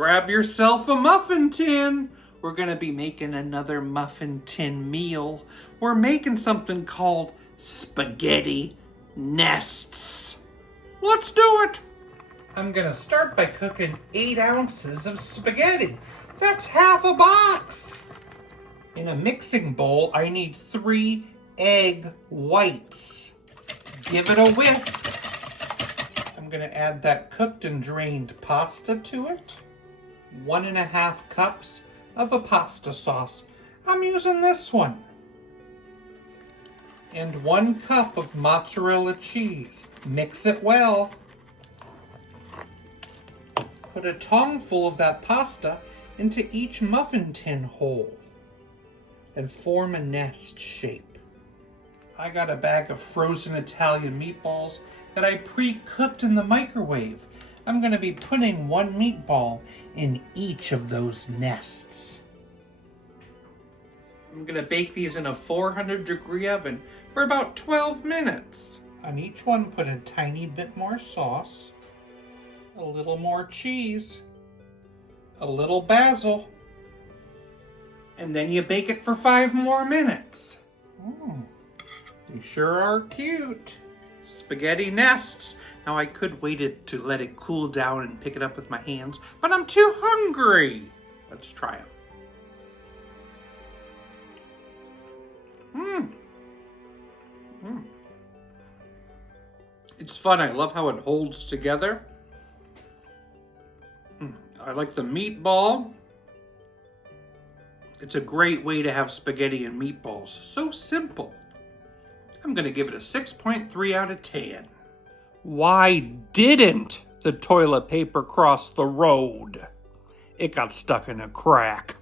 Grab yourself a muffin tin. We're gonna be making another muffin tin meal. We're making something called spaghetti nests. Let's do it. I'm gonna start by cooking 8 ounces of spaghetti. That's half a box. In a mixing bowl, I need 3 egg whites. Give it a whisk. I'm gonna add that cooked and drained pasta to it. 1.5 cups of a pasta sauce. I'm using this one. And 1 cup of mozzarella cheese. Mix it well. Put a tongueful of that pasta into each muffin tin hole and form a nest shape. I got a bag of frozen Italian meatballs that I pre-cooked in the microwave. I'm going to be putting 1 meatball in each of those nests. I'm going to bake these in a 400-degree oven for about 12 minutes. On each one, put a tiny bit more sauce, a little more cheese, a little basil, and then you bake it for 5 more minutes. They sure are cute. Spaghetti nests. Now I could wait it to let it cool down and pick it up with my hands, but I'm too hungry. Let's try them. It's fun. I love how it holds together. I like the meatball. It's a great way to have spaghetti and meatballs. So simple. I'm going to give it a 6.3 out of 10. Why didn't the toilet paper cross the road? It got stuck in a crack.